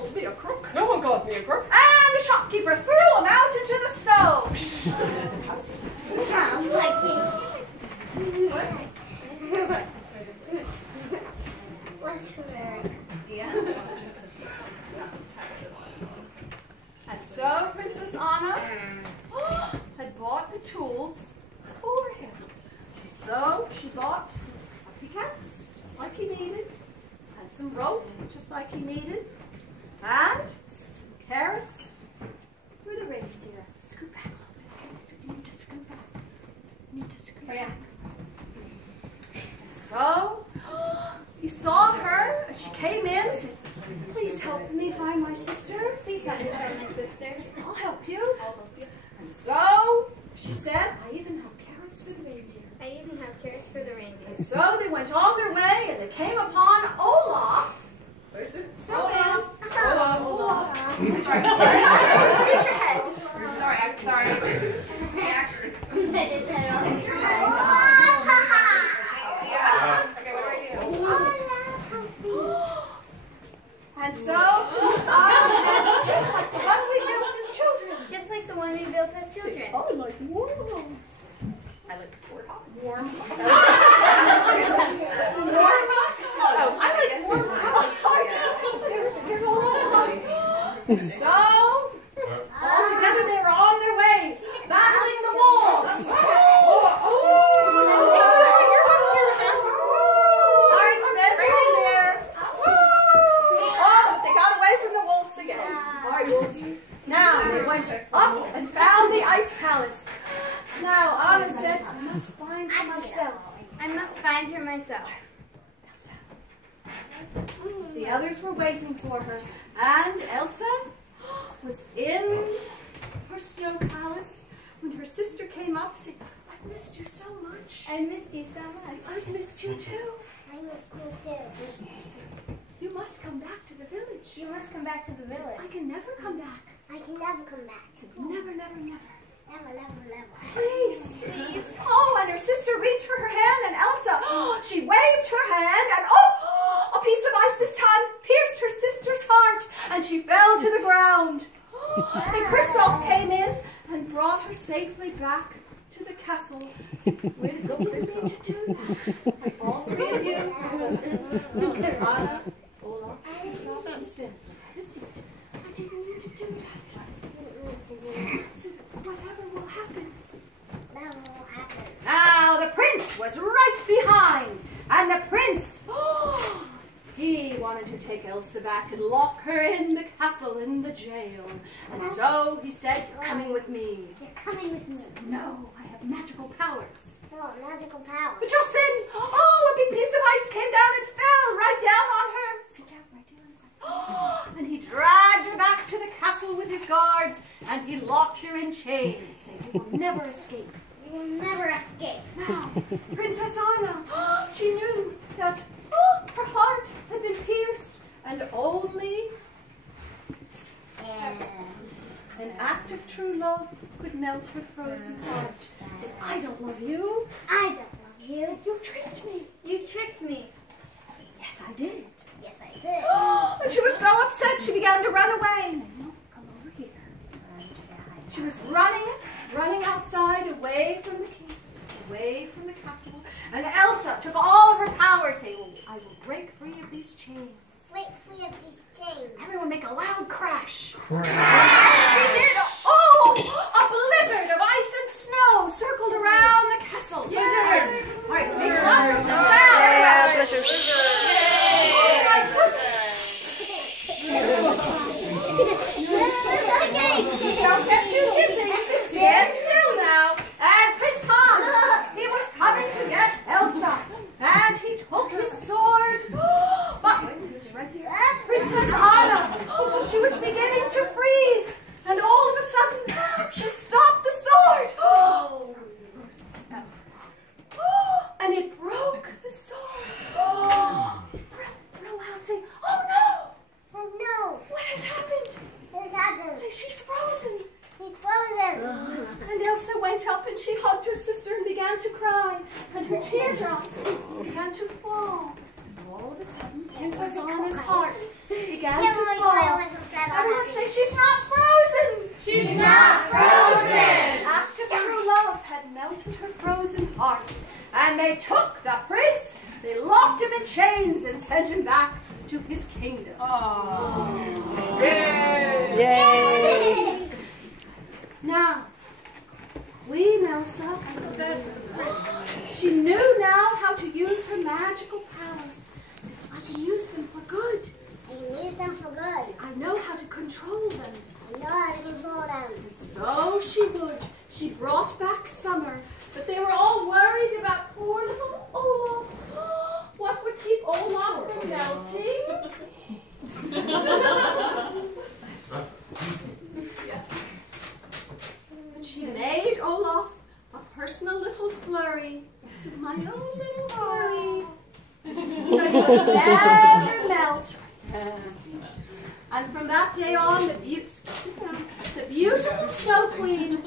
calls me a crook. No one calls me a crook. And the shopkeeper threw him out into the snow. And so Princess Anna had bought the tools for him. So she bought a pickaxe, just like he needed, and some rope, just like he needed, and some carrots for the reindeer. Scoot back a little bit. You need to scoot back. You need to scoot back. And so he saw her as she came in and said, "Please help me find my sister." Please help me find my sister. "I'll help you." And so she said, "I even have carrots for the reindeer." I even have carrots for the reindeer. And so they went on their way, and they came upon Olaf. Where's it? Olaf. Olaf. Sorry. Reach your head. Sorry, I'm sorry. The actors. Reach your head. Okay, what do I do? And so Princess Anna said, "Just like the one we built as children." Just like the one we built as children. I like warm homes. I like warm hogs. Warm homes. Warm hogs? Oh, I like warm homes. They're all so, all together they were on their way, battling the wolves. Hearts steadily there. Oh, but they got away from the wolves again. All right, wolves. Now they went up and found the ice palace. Now Anna said, "I must find her myself." I must find her myself. The others were waiting for her, and Elsa was in her snow palace when her sister came up and said, "I've missed you so much." I missed you so much. "I've missed you too. I missed you too. You must come back to the village." You must come back to the "I village. can never come back." I can never come back. "Never, never, never. Never, never, never. Please." Please. Oh, and her sister reached for her hand, and Elsa, she waved her hand, and a piece of ice this time pierced her sister's heart, and she fell to the ground. And Kristoff came in and brought her safely back to the castle. "Where did you mean to do that?" And all three of you, Anna, Olaf, Kristoff, and Sven, have a seat. "I didn't mean to do that." So whatever will happen. Never will happen. Now the prince was right behind, and the prince, he wanted to take Elsa back and lock her in the castle, in the jail. And so he said, "You're coming with me." You're coming with me. "No, I have magical powers." Oh, magical power. But just then, a big piece of ice came down and fell right down on her. "Sit down, right down." And he dragged her back to the castle with his guards, and he locked her in chains, saying, "You will never escape." You will never escape. Now, Princess Anna, she knew that her heart had been pierced, and only an act of true love could melt her frozen heart. Said, "I don't love you." I don't love you. Said, "You tricked me." You tricked me. Said, "Yes, I did." Yes, I did. And she was so upset, she began to run away. "No, come over here." She was running outside, away from the king, away from the castle. And Elsa took all of her power, saying, "I will break free of these chains." Wait for you these chains. Everyone make a loud crash. Crash. She did. Oh, a blizzard of ice and snow circled around the castle. Blizzards. All right, make lots of sound. Yeah, blizzard. Oh my goodness. Don't get too dizzy. Stand still now. And Prince Hans, he was coming to get Elsa. And he took his sword. But right there, Princess Anna, she was beginning to freeze. And all of a sudden, she stopped the sword. And it broke the sword. Real loud, saying, "Oh no! Oh no! What has happened?" What has happened? Say, "She's frozen." She's frozen. And Elsa went up and she hugged her sister and began to cry. And her teardrops began to fall. And all of a sudden, Princess Anna's heart began to fall. She's not frozen. After true love had melted her frozen heart, and they took the prince, they locked him in chains and sent him back to his kingdom. Yay! Now, Queen Elsa, she knew now how to use her magical powers. See, I can use them for good. I can use them for good. I know how to control them. I know how to control them. And so she would. She brought back summer, but they were all worried about poor little Olaf. What would keep Olaf from melting? But she made Olaf a personal little flurry. So my own little flurry. So he would never melt. And from that day on, the beautiful Snow Queen,